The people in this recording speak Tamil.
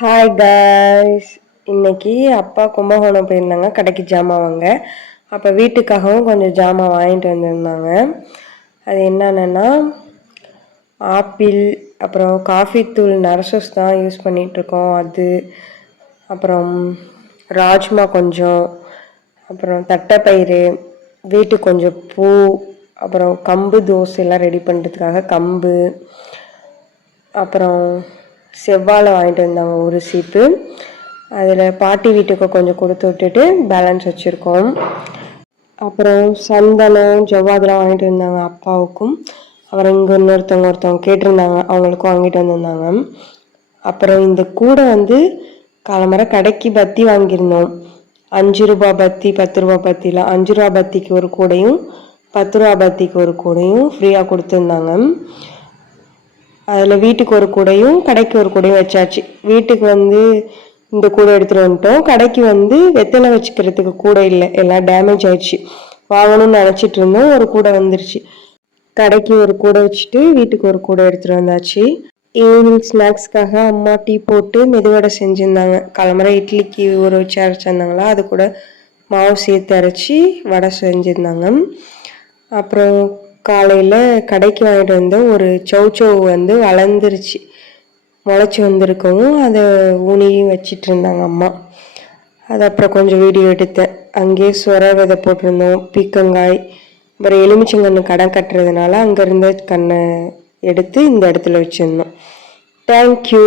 ஹாய் காய்ஸ், இன்னைக்கு அப்பா கும்பகோணம் போயிருந்தாங்க. கடைக்கு ஜாமான் வாங்க. அப்போ வீட்டுக்காகவும் கொஞ்சம் ஜாமான் வாங்கிட்டு வந்திருந்தாங்க. அது என்னென்னா ஆப்பிள், அப்புறம் காஃபி தூள் நரசஸ் தான் யூஸ் பண்ணிகிட்ருக்கோம். அது அப்புறம் ராஜ்மா கொஞ்சம், அப்புறம் தட்டைப்பயிறு, வீட்டுக்கு கொஞ்சம் பூ, அப்புறம் கம்பு தோசை எல்லாம் ரெடி பண்ணுறதுக்காக கம்பு, அப்புறம் செவ்வாழை வாங்கிட்டு வந்தாங்க ஒரு சீப்பு. அதில் பாட்டி வீட்டுக்கு கொஞ்சம் கொடுத்து விட்டுட்டு பேலன்ஸ் வச்சுருக்கோம். அப்புறம் சந்தனம் ஜவ்வாதெலாம் வாங்கிட்டு வந்தாங்க அப்பாவுக்கும். அப்புறம் இங்கே ஒருத்தவங்க கேட்டிருந்தாங்க, அவங்களுக்கும் வாங்கிட்டு வந்திருந்தாங்க. அப்புறம் இந்த கூடை காலம்பரை கடைக்கு பத்தி வாங்கியிருந்தோம். 5 ரூபா பத்தி, 10 ரூபா பத்திலாம். 5 ரூபா பத்திக்கு ஒரு கூடையும் 10 ரூபா பத்திக்கு ஒரு கூடையும் ஃப்ரீயாக கொடுத்துருந்தாங்க. அதில் வீட்டுக்கு ஒரு கூடையும் கடைக்கு ஒரு கூடையும் வச்சாச்சு. வீட்டுக்கு இந்த கூடை எடுத்துகிட்டு வந்துட்டோம். கடைக்கு வெத்தலை வச்சுக்கிறதுக்கு கூடை இல்லை, எல்லாம் டேமேஜ் ஆயிடுச்சு. வாங்கணும்னு நினச்சிட்டு இருந்தோம், ஒரு கூடை வந்துருச்சு. கடைக்கு ஒரு கூடை வச்சுட்டு வீட்டுக்கு ஒரு கூடை எடுத்துகிட்டு வந்தாச்சு. ஈவினிங் ஸ்நாக்ஸ்க்காக அம்மா டீ போட்டு மெதுவடை செஞ்சுருந்தாங்க. காலம்பரை இட்லிக்கு ஊற வச்சு அரைச்சிருந்தாங்களா, அது கூட மாவு சேர்த்து அரைச்சி வடை செஞ்சுருந்தாங்க. அப்புறம் காலையில் கடைக்கு வாங்கிட்டு வந்த ஒரு சௌச்சௌ வளர்ந்துருச்சு, முளைச்சி வந்திருக்கவும் அதை ஊனியும் வச்சிட்டு இருந்தாங்க அம்மா. அது அப்புறம் கொஞ்சம் வீடியோ எடுத்தேன். அங்கேயே சொர விதை போட்டிருந்தோம், பீக்கங்காய், அப்புறம் எலுமிச்சங்கன்று கடன் கட்டுறதுனால அங்கே இருந்த கண்ணை எடுத்து இந்த இடத்துல வச்சுருந்தோம். தேங்க்யூ.